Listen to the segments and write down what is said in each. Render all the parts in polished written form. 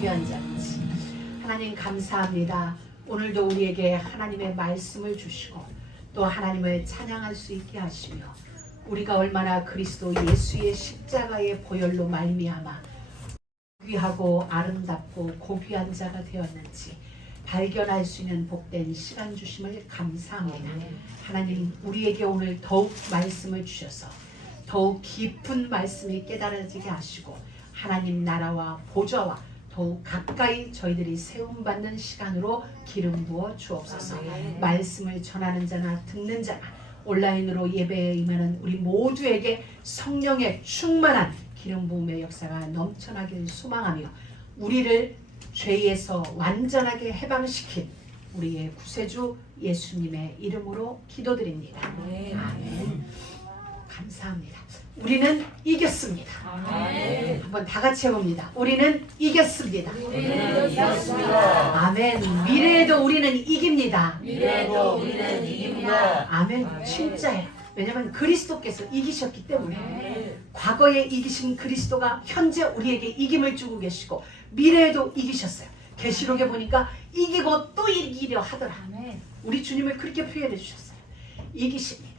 귀한 자같이. 하나님 감사합니다. 오늘도 우리에게 하나님의 말씀을 주시고 또 하나님을 찬양할 수 있게 하시며 우리가 얼마나 그리스도 예수의 십자가의 보혈로 말미암아 귀하고 아름답고 고귀한 자가 되었는지 발견할 수 있는 복된 시간 주심을 감사합니다. 하나님 우리에게 오늘 더욱 말씀을 주셔서 더욱 깊은 말씀이 깨달아지게 하시고 하나님 나라와 보좌와 더욱 가까이 저희들이 세움받는 시간으로 기름 부어 주옵소서. 말씀을 전하는 자나 듣는 자나 온라인으로 예배에 임하는 우리 모두에게 성령의 충만한 기름 부음의 역사가 넘쳐나길 소망하며 우리를 죄에서 완전하게 해방시킨 우리의 구세주 예수님의 이름으로 기도드립니다. 아멘. 감사합니다. 우리는 이겼습니다. 아멘. 한번 다 같이 해봅니다. 우리는 이겼습니다. 우리는 이겼습니다. 아멘. 미래에도 우리는 이깁니다. 미래에도 우리는 이깁니다. 아멘. 진짜예요. 왜냐하면 그리스도께서 이기셨기 때문에 과거에 이기신 그리스도가 현재 우리에게 이김을 주고 계시고 미래에도 이기셨어요. 계시록에 보니까 이기고 또 이기려 하더라. 우리 주님을 그렇게 표현해 주셨어요. 이기십니다.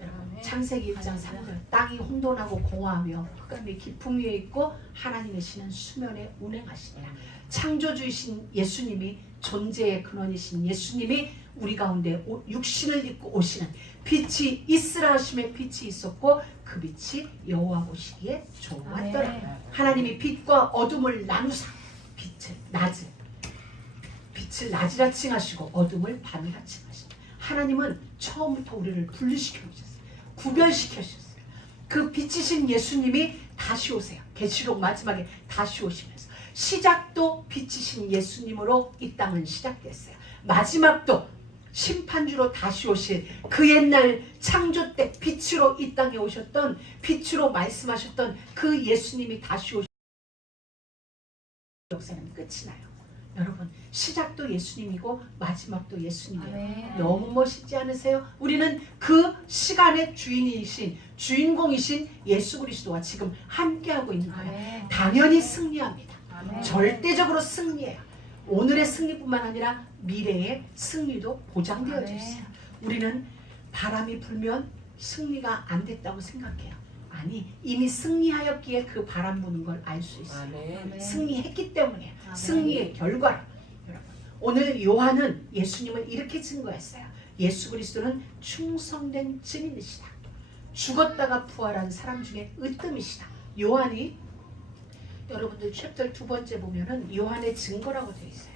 여러분 창세기 1장 3절 땅이 혼돈하고 공허하며 흑암이 깊음 위에 있고 하나님의 신은 수면에 운행하시니라. 창조주이신 예수님이 존재의 근원이신 예수님이 우리 가운데 육신을 입고 오시는 빛이 있으라 하심에 빛이 있었고 그 빛이 여호와 보시기에 좋았더라. 하나님이 빛과 어둠을 나누사 빛을 낮이라 칭하시고 어둠을 밤이라 칭하시고 하나님은 처음부터 우리를 분리시켜 오셨어요. 구별시켜 주셨어요. 그 빛이신 예수님이 다시 오세요. 계시록 마지막에 다시 오시면서 시작도 빛이신 예수님으로 이 땅은 시작됐어요. 마지막도 심판주로 다시 오실 그 옛날 창조 때 빛으로 이 땅에 오셨던 빛으로 말씀하셨던 그 예수님이 다시 오실 역사는 끝이 나요. 여러분 시작도 예수님이고 마지막도 예수님이에요. 너무 멋있지 않으세요? 우리는 그 시간의 주인공이신 예수 그리스도와 지금 함께하고 있는 거예요. 당연히 승리합니다. 절대적으로 승리해요. 오늘의 승리뿐만 아니라 미래의 승리도 보장되어져 있어요. 우리는 바람이 불면 승리가 안 됐다고 생각해요. 아니 이미 승리하였기에 그 바람 부는 걸 알 수 있어요. 승리했기 때문에 승리의 결과로. 여러분 오늘 요한은 예수님을 이렇게 증거했어요. 예수 그리스도는 충성된 증인이시다. 죽었다가 부활한 사람 중에 으뜸이시다. 요한이 여러분들 챕터 2번째 보면은 요한의 증거라고 되어 있어요.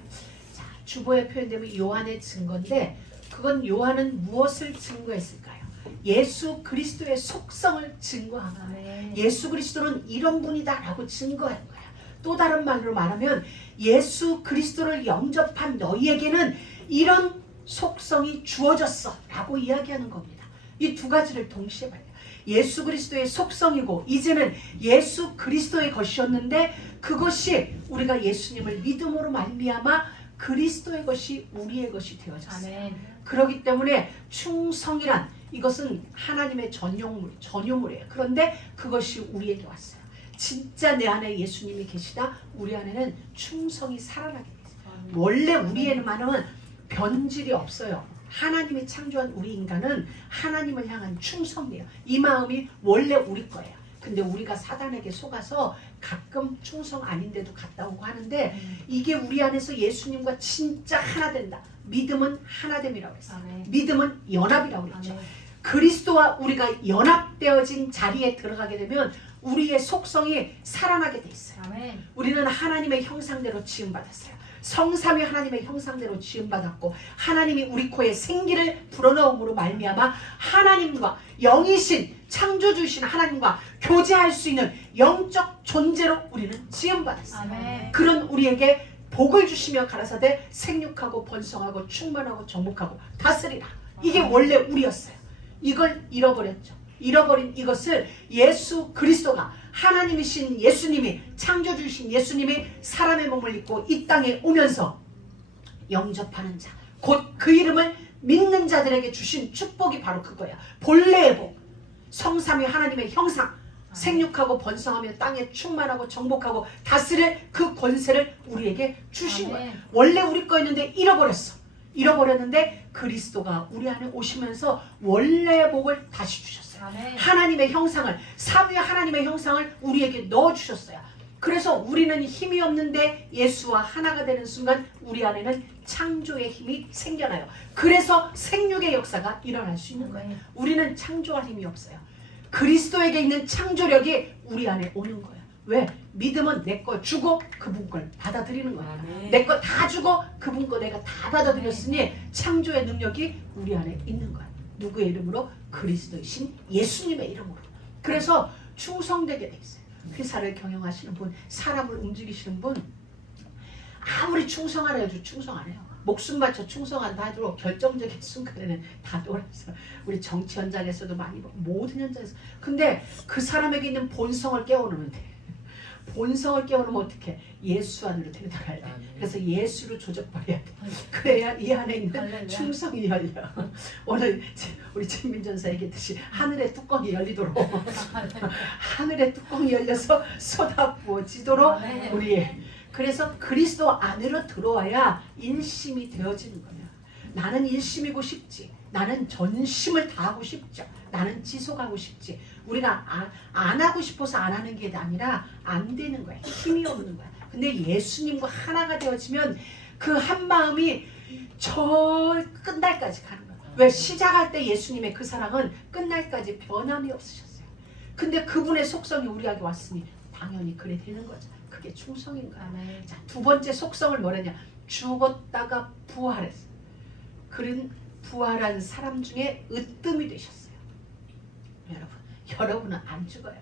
자, 주보에 표현되면 요한의 증거인데 그건 요한은 무엇을 증거했을까요? 예수 그리스도의 속성을 증거한 거예요. 예수 그리스도는 이런 분이다라고 증거한 거예요. 또 다른 말로 말하면 예수 그리스도를 영접한 너희에게는 이런 속성이 주어졌어 라고 이야기하는 겁니다. 이 두 가지를 동시에 봐요. 예수 그리스도의 속성이고 이제는 예수 그리스도의 것이었는데 그것이 우리가 예수님을 믿음으로 말미암아 그리스도의 것이 우리의 것이 되어졌어요. 그렇기 때문에 충성이란 이것은 하나님의 전유물이에요. 그런데 그것이 우리에게 왔어요. 진짜 내 안에 예수님이 계시다. 우리 안에는 충성이 살아나게 돼요. 원래 우리에만은 변질이 없어요. 하나님이 창조한 우리 인간은 하나님을 향한 충성이에요. 이 마음이 원래 우리 거예요. 근데 우리가 사단에게 속아서 가끔 충성 아닌데도 갔다 오고 하는데 이게 우리 안에서 예수님과 진짜 하나 된다. 믿음은 하나됨이라고 했어요. 믿음은 연합이라고 그랬죠. 그리스도와 우리가 연합되어진 자리에 들어가게 되면 우리의 속성이 살아나게 돼 있어요. 우리는 하나님의 형상대로 지음받았어요. 성삼위 하나님의 형상대로 지음받았고 하나님이 우리 코에 생기를 불어넣음으로 말미암아 하나님과 영이신 창조주이신 하나님과 교제할 수 있는 영적 존재로 우리는 지음받았어요. 그런 우리에게 복을 주시며 가라사대 생육하고 번성하고 충만하고 정복하고 다스리라. 이게 원래 우리였어요. 이걸 잃어버렸죠. 잃어버린 이것을 예수 그리스도가 하나님이신 예수님이 창조주이신 예수님이 사람의 몸을 입고 이 땅에 오면서 영접하는 자 곧 그 이름을 믿는 자들에게 주신 축복이 바로 그거야. 본래의 복 성삼위 하나님의 형상 생육하고 번성하며 땅에 충만하고 정복하고 다스릴 그 권세를 우리에게 주신 거예요. 원래 우리 거였는데 잃어버렸는데 그리스도가 우리 안에 오시면서 원래의 복을 다시 주셨어요. 하나님의 형상을, 삼위의 하나님의 형상을 우리에게 넣어주셨어요. 그래서 우리는 힘이 없는데 예수와 하나가 되는 순간 우리 안에는 창조의 힘이 생겨나요. 그래서 생육의 역사가 일어날 수 있는 거예요. 우리는 창조할 힘이 없어요. 그리스도에게 있는 창조력이 우리 안에 오는 거예요. 왜? 믿음은 내 거 주고 그분 걸 받아들이는 거야. 내 거 다 주고 그분 거 내가 다 받아들였으니 창조의 능력이 우리 안에 있는 거야. 누구의 이름으로? 그리스도이신 예수님의 이름으로. 그래서 충성되게 돼 있어요. 회사를 경영하시는 분, 사람을 움직이시는 분, 아무리 충성하라 해도 충성 안 해요. 목숨 바쳐 충성한다 해도 결정적인 순간에는 다 돌아서. 우리 정치 현장에서도 많이 모든 현장에서. 근데 그 사람에게 있는 본성을 깨워놓으면 돼. 본성을 깨워놓으면 어떻게? 예수 안으로 데려다가야 돼. 그래서 예수로 조져버려야 돼. 그래야 이 안에 있는 충성이 열려. 오늘 우리 진민전사 얘기했듯이 하늘의 뚜껑이 열리도록 하늘의 뚜껑이 열려서 쏟아부어지도록 우리. 그래서 그리스도 안으로 들어와야 일심이 되어지는 거예요. 나는 일심이고 싶지. 나는 전심을 다하고 싶죠. 나는 지속하고 싶지. 우리가 안 하고 싶어서 안 하는 게 아니라 안 되는 거야. 힘이 없는 거야. 근데 예수님과 하나가 되어지면 그 한 마음이 저 끝날까지 가는 거야. 왜? 시작할 때 예수님의 그 사랑은 끝날까지 변함이 없으셨어요. 근데 그분의 속성이 우리에게 왔으니 당연히 그래 되는 거죠. 그게 충성인 거야. 자, 두 번째 속성을 뭐랬냐? 죽었다가 부활했어. 그런 부활한 사람 중에 으뜸이 되셨어요. 여러분은 안 죽어요.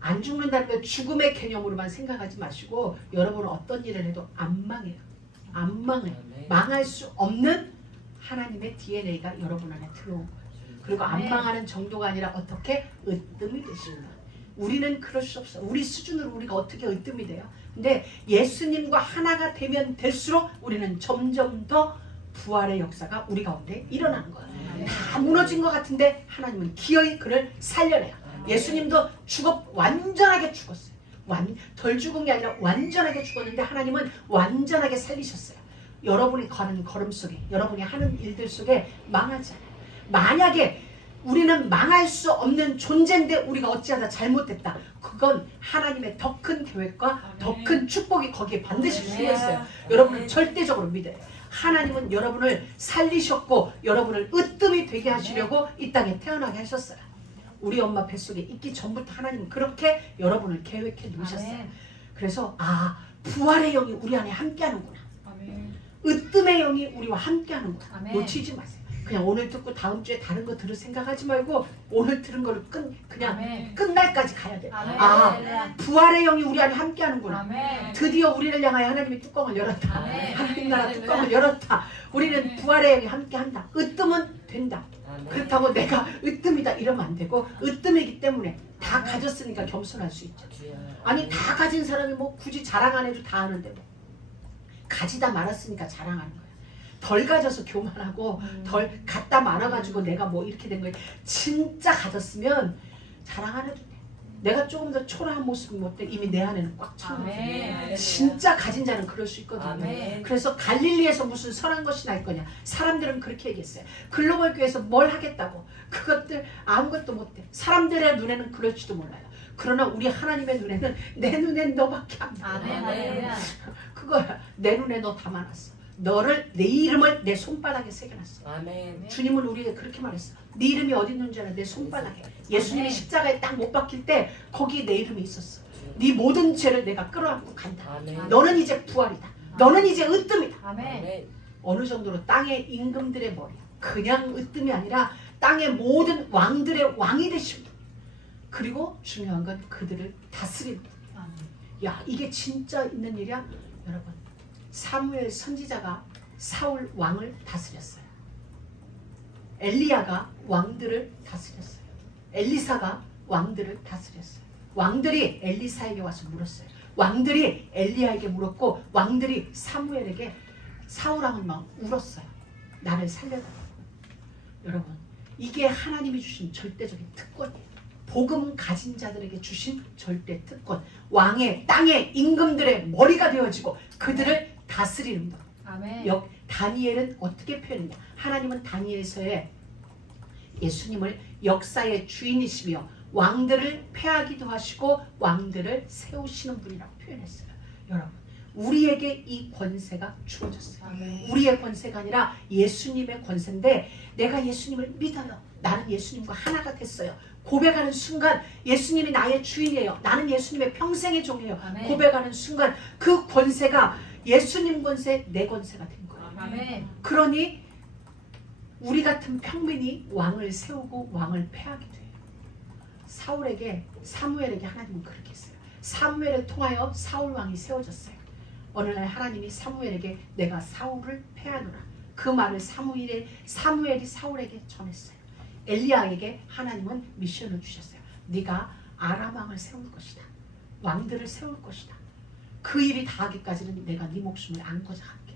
안 죽는다는 걸 죽음의 개념으로만 생각하지 마시고 여러분은 어떤 일을 해도 안 망해요. 안 망해요. 망할 수 없는 하나님의 DNA가 여러분 안에 들어온 거예요. 그리고 안 망하는 정도가 아니라 어떻게 으뜸이 되신다. 우리는 그럴 수 없어. 우리 수준으로 우리가 어떻게 으뜸이 돼요? 근데 예수님과 하나가 되면 될수록 우리는 점점 더 부활의 역사가 우리 가운데 일어나는 거예요. 다 무너진 것 같은데 하나님은 기어이 그를 살려내요. 예수님도 완전하게 죽었어요. 덜 죽은 게 아니라 완전하게 죽었는데 하나님은 완전하게 살리셨어요. 여러분이 가는 걸음 속에, 여러분이 하는 일들 속에 망하지 않아요. 만약에 우리는 망할 수 없는 존재인데 우리가 어찌하다 잘못됐다. 그건 하나님의 더 큰 계획과 더 큰 축복이 거기에 반드시 숨어있어요. 여러분은 절대적으로 믿어요. 하나님은 여러분을 살리셨고 여러분을 으뜸이 되게 하시려고 이 땅에 태어나게 하셨어요. 우리 엄마 뱃속에 있기 전부터 하나님은 그렇게 여러분을 계획해 놓으셨어요. 그래서 부활의 영이 우리 안에 함께하는구나. 으뜸의 영이 우리와 함께하는구나. 놓치지 마세요. 그냥 오늘 듣고 다음 주에 다른 거 들을 생각하지 말고 오늘 들은 거를 그냥 끝날까지 가야 돼. 부활의 영이 우리 안에 함께하는구나. 드디어 우리를 향하여 하나님이 뚜껑을 열었다. 하나님 나라 뚜껑을 열었다. 우리는 부활의 영이 함께한다. 으뜸은 된다. 그렇다고 내가 으뜸이다 이러면 안 되고 으뜸이기 때문에 다 가졌으니까 겸손할 수 있죠. 아니 다 가진 사람이 뭐 굳이 자랑 안 해도 다 하는데 뭐 가지다 말았으니까 자랑하는 거야. 덜 가져서 교만하고 덜 갖다 말아가지고 내가 뭐 이렇게 된 거야. 진짜 가졌으면 자랑 안 해도 돼. 내가 조금 더 초라한 모습이 못돼 이미 내 안에는 꽉 차거든. 진짜 가진 자는 그럴 수 있거든요. 그래서 갈릴리에서 무슨 선한 것이 날 거냐. 사람들은 그렇게 얘기했어요. 글로벌 교회에서 뭘 하겠다고. 그것들 아무것도 못해. 사람들의 눈에는 그럴지도 몰라요. 그러나 우리 하나님의 눈에는 내 눈엔 너밖에 안 보여. 그거야. 내 눈에 너 담아놨어. 내 이름을 내 손바닥에 새겨놨어. 주님은 우리에게 그렇게 말했어. 네 이름이 어디 있는 줄 알아? 내 손바닥에. 예수님이 십자가에 딱 못 박힐 때 거기에 내 이름이 있었어. 네 모든 죄를 내가 끌어안고 간다. 너는 이제 부활이다. 너는 이제 으뜸이다. 어느 정도로 땅의 임금들의 머리야. 그냥 으뜸이 아니라 땅의 모든 왕들의 왕이 되신 분. 그리고 중요한 건 그들을 다스립니다. 야, 이게 진짜 있는 일이야? 여러분, 사무엘 선지자가 사울 왕을 다스렸어요. 엘리야가 왕들을 다스렸어요. 엘리사가 왕들을 다스렸어요. 왕들이 엘리사에게 와서 물었어요. 왕들이 엘리야에게 물었고 왕들이 사무엘에게 사울 왕은 막 울었어요. 나를 살려달라고. 여러분, 이게 하나님이 주신 절대적인 특권이에요. 복음 가진 자들에게 주신 절대 특권, 왕의 땅의 임금들의 머리가 되어지고 그들을 다스리는 것. 아멘. 다니엘은 어떻게 표현했냐? 하나님은 다니엘서에 예수님을 역사의 주인이시며 왕들을 패하기도 하시고 왕들을 세우시는 분이라고 표현했어요. 여러분, 우리에게 이 권세가 주어졌어요. 아멘. 우리의 권세가 아니라 예수님의 권세인데 내가 예수님을 믿어요. 나는 예수님과 하나가 됐어요. 고백하는 순간 예수님이 나의 주인이에요. 나는 예수님의 평생의 종이에요. 아멘. 고백하는 순간 그 권세가 예수님 권세, 내 권세가 된 거예요. 아멘. 그러니 우리 같은 평민이 왕을 세우고 왕을 패하게 돼요. 사무엘에게 하나님은 그렇게 했어요. 사무엘을 통하여 사울 왕이 세워졌어요. 어느 날 하나님이 사무엘에게 내가 사울을 패하노라. 그 말을 사무엘이 사울에게 전했어요. 엘리야에게 하나님은 미션을 주셨어요. 네가 아람 왕을 세울 것이다. 왕들을 세울 것이다. 그 일이 다하기까지는 내가 네 목숨을 안 거저할게.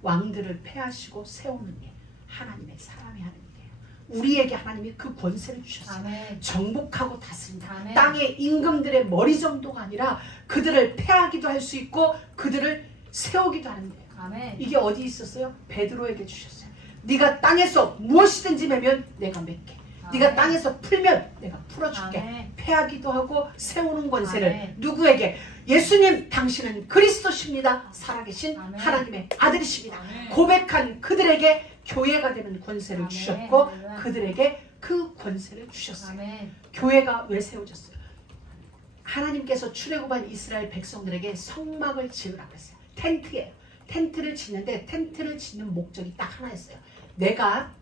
왕들을 패하시고 세우는 일, 하나님의 사람이 하는 일이에요. 우리에게 하나님이 그 권세를 주셨어요. 아멘. 정복하고 다스린다. 아멘. 땅의 임금들의 머리 정도가 아니라 그들을 패하기도 할 수 있고 그들을 세우기도 하는 거예요. 아멘. 이게 어디 있었어요? 베드로에게 주셨어요. 네가 땅에서 무엇이든지 매면 내가 맺게. 네가 아멘. 땅에서 풀면 내가 풀어줄게. 아멘. 패하기도 하고 세우는 권세를 아멘. 누구에게? 예수님 당신은 그리스도십니다. 살아계신 아멘. 하나님의 아들이십니다. 아멘. 고백한 그들에게 교회가 되는 권세를 아멘. 주셨고 할렐루야. 그들에게 그 권세를 주셨어요. 아멘. 교회가 왜 세워졌어요? 하나님께서 출애굽한 이스라엘 백성들에게 성막을 지으라고 했어요. 텐트예요. 텐트를 짓는데 텐트를 짓는 목적이 딱 하나였어요. 내가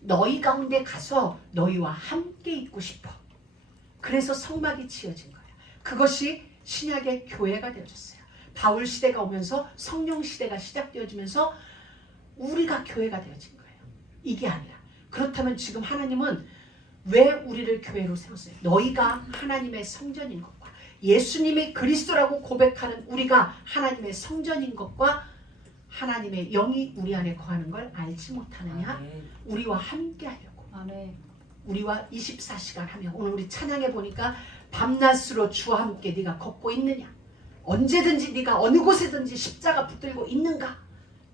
너희 가운데 가서 너희와 함께 있고 싶어. 그래서 성막이 지어진 거예요. 그것이 신약의 교회가 되어졌어요. 바울 시대가 오면서 성령 시대가 시작되어지면서 우리가 교회가 되어진 거예요. 이게 아니라. 그렇다면 지금 하나님은 왜 우리를 교회로 세웠어요? 너희가 하나님의 성전인 것과 예수님이 그리스도라고 고백하는 우리가 하나님의 성전인 것과 하나님의 영이 우리 안에 거하는 걸 알지 못하느냐? 우리와 함께 하려고. 아멘. 우리와 24시간 하며 오늘 우리 찬양해 보니까 밤낮으로 주와 함께 네가 걷고 있느냐? 언제든지 네가 어느 곳에든지 십자가 붙들고 있는가?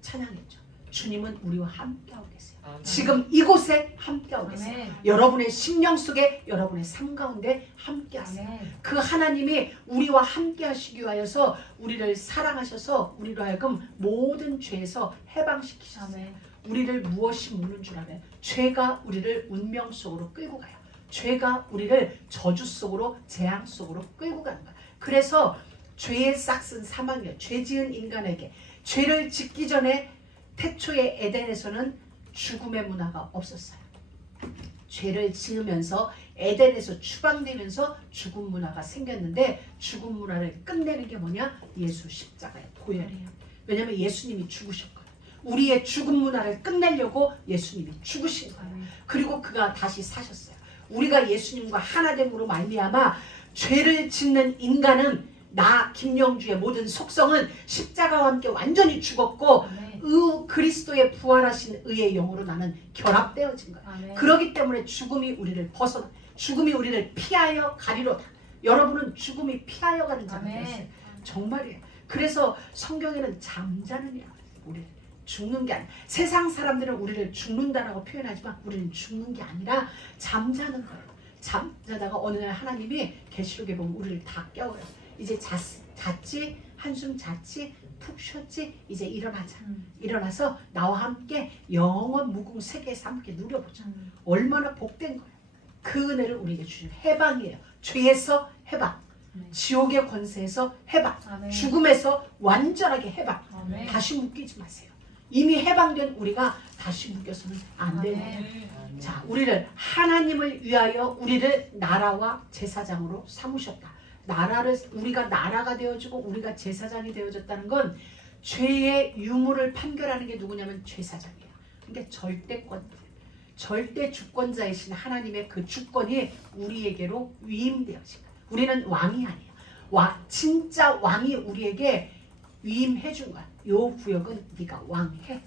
찬양했죠. 주님은 우리와 함께하고 계세요. 지금 이곳에 함께하고 계세요. 아멘. 여러분의 심령 속에 여러분의 삶 가운데 함께하세요. 아멘. 그 하나님이 우리와 함께 하시기 위하여서 우리를 사랑하셔서 우리로 하여금 모든 죄에서 해방시키셨어요. 아멘. 우리를 무엇이 묻는 줄 알아요? 죄가 우리를 운명 속으로 끌고 가요. 죄가 우리를 저주 속으로 재앙 속으로 끌고 가는 거예요. 그래서 죄의 싹은 사망이에요. 죄 지은 인간에게 죄를 짓기 전에 태초의 에덴에서는 죽음의 문화가 없었어요. 죄를 지으면서 에덴에서 추방되면서 죽음 문화가 생겼는데 죽음 문화를 끝내는 게 뭐냐? 예수 십자가의 보혈이에요. 왜냐하면 예수님이 죽으셨거든요. 우리의 죽음 문화를 끝내려고 예수님이 죽으신 거예요. 그리고 그가 다시 사셨어요. 우리가 예수님과 하나됨으로 말미암아 죄를 짓는 인간은 나 김영주의 모든 속성은 십자가와 함께 완전히 죽었고 아멘. 그리스도의 부활하신 의의 영으로 나는 결합되어진 거예요. 아멘. 그렇기 때문에 죽음이 우리를 죽음이 우리를 피하여 가리로다. 여러분은 죽음이 피하여 가는 자가 아멘. 되었어요. 정말이에요. 그래서 성경에는 잠자는 이라고 해요. 우리를 죽는 게 아니라 세상 사람들은 우리를 죽는다라고 표현하지만 우리는 죽는 게 아니라 잠자는 거예요. 잠자다가 어느 날 하나님이 계시록에 보면 우리를 다 깨워요. 이제 잤지? 한숨 잤지? 푹 쉬었지? 이제 일어나자. 일어나서 나와 함께 영원 무궁 세계에서 함께 누려보자. 얼마나 복된 거예요. 그 은혜를 우리에게 주신 해방이에요. 죄에서 해방, 지옥의 권세에서 해방, 아멘. 죽음에서 완전하게 해방. 아멘. 다시 묶이지 마세요. 이미 해방된 우리가 다시 묶여서는 안 돼요. 아멘. 자, 우리를 하나님을 위하여 우리를 나라와 제사장으로 삼으셨다. 우리가 나라가 되어지고 우리가 제사장이 되어졌다는 건 죄의 유무를 판결하는 게 누구냐면 제사장이에요. 그러니까 절대 주권자이신 하나님의 그 주권이 우리에게로 위임되어진 거예요. 우리는 왕이 아니에요. 진짜 왕이 우리에게 위임해 준 거야. 요 구역은 네가 왕해.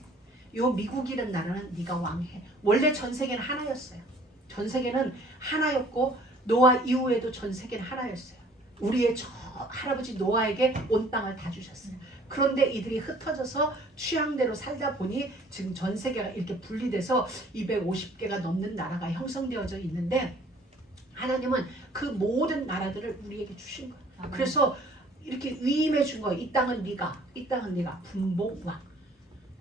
요 미국이라는 나라는 네가 왕해. 원래 전 세계는 하나였어요. 전 세계는 하나였고 노아 이후에도 전 세계는 하나였어요. 우리의 저 할아버지 노아에게 온 땅을 다 주셨어요. 그런데 이들이 흩어져서 취향대로 살다 보니 지금 전 세계가 이렇게 분리돼서 250개가 넘는 나라가 형성되어져 있는데, 하나님은 그 모든 나라들을 우리에게 주신 거예요. 그래서 이렇게 위임해 준 거예요. 이 땅은 네가, 이 땅은 네가. 분봉왕,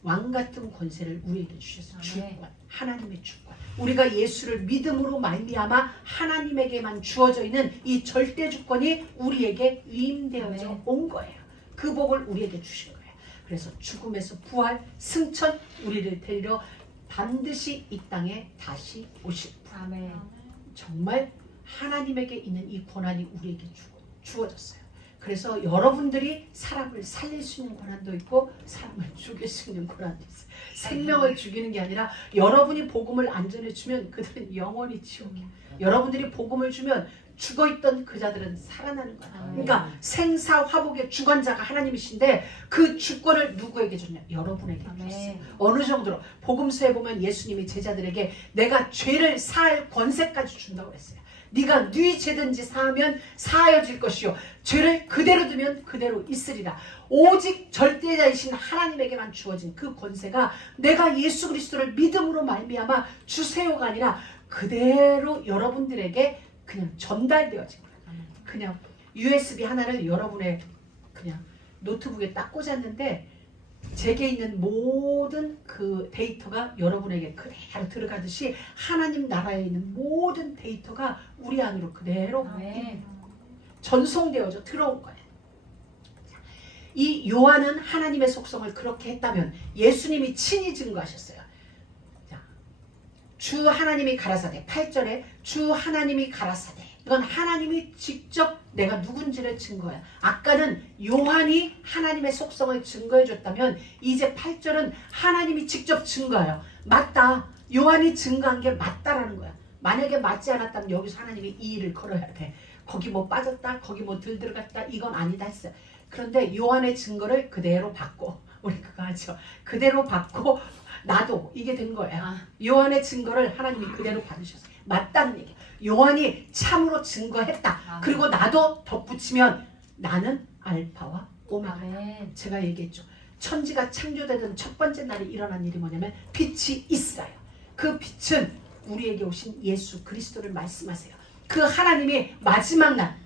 왕 같은 권세를 우리에게 주셨어요. 주권, 하나님의 주권. 우리가 예수를 믿음으로 말미암아 하나님에게만 주어져 있는 이 절대 주권이 우리에게 위임되어져 온 거예요. 그 복을 우리에게 주신 거예요. 그래서 죽음에서 부활, 승천, 우리를 데리러 반드시 이 땅에 다시 오실 분. 아멘. 정말 하나님에게 있는 이 권한이 우리에게 주어졌어요. 그래서 여러분들이 사람을 살릴 수 있는 권한도 있고 사람을 죽일 수 있는 권한도 있어요. 생명을 죽이는 게 아니라 여러분이 복음을 안 전해주면 그들은 영원히 지옥이야. 여러분들이 복음을 주면 죽어있던 그 자들은 살아나는 거야. 그러니까 생사화복의 주관자가 하나님이신데 그 주권을 누구에게 줬냐? 여러분에게 줬어요. 어느 정도로 복음서에 보면 예수님이 제자들에게 내가 죄를 사할 권세까지 준다고 했어요. 네가 네 죄든지 사하면 사하여질 것이요 죄를 그대로 두면 그대로 있으리라. 오직 절대자이신 하나님에게만 주어진 그 권세가 내가 예수 그리스도를 믿음으로 말미암아 주세요가 아니라 그대로 여러분들에게 그냥 전달되어진 거예요. 그냥 USB 하나를 여러분의 그냥 노트북에 딱 꽂았는데 제게 있는 모든 그 데이터가 여러분에게 그대로 들어가듯이 하나님 나라에 있는 모든 데이터가 우리 안으로 그대로 전송되어져 들어온 거예요. 이 요한은 하나님의 속성을 그렇게 했다면 예수님이 친히 증거하셨어요. 주 하나님이 가라사대 8절에 주 하나님이 가라사대, 이건 하나님이 직접 내가 누군지를 증거해요. 아까는 요한이 하나님의 속성을 증거해 줬다면 이제 8절은 하나님이 직접 증거해요. 맞다. 요한이 증거한 게 맞다라는 거야. 만약에 맞지 않았다면 여기서 하나님이 이 일을 걸어야 돼. 거기 뭐 빠졌다, 거기 뭐 들 들어갔다, 이건 아니다 했어요. 그런데 요한의 증거를 그대로 받고, 우리 그거 하죠. 그대로 받고 나도 이게 된 거예요. 요한의 증거를 하나님이 그대로 받으셨어요. 맞다는 얘기. 요한이 참으로 증거했다. 그리고 나도 덧붙이면 나는 알파와 오메가다. 제가 얘기했죠. 천지가 창조되던 첫 번째 날이 일어난 일이 뭐냐면 빛이 있어요. 그 빛은 우리에게 오신 예수 그리스도를 말씀하세요. 그 하나님이 마지막 날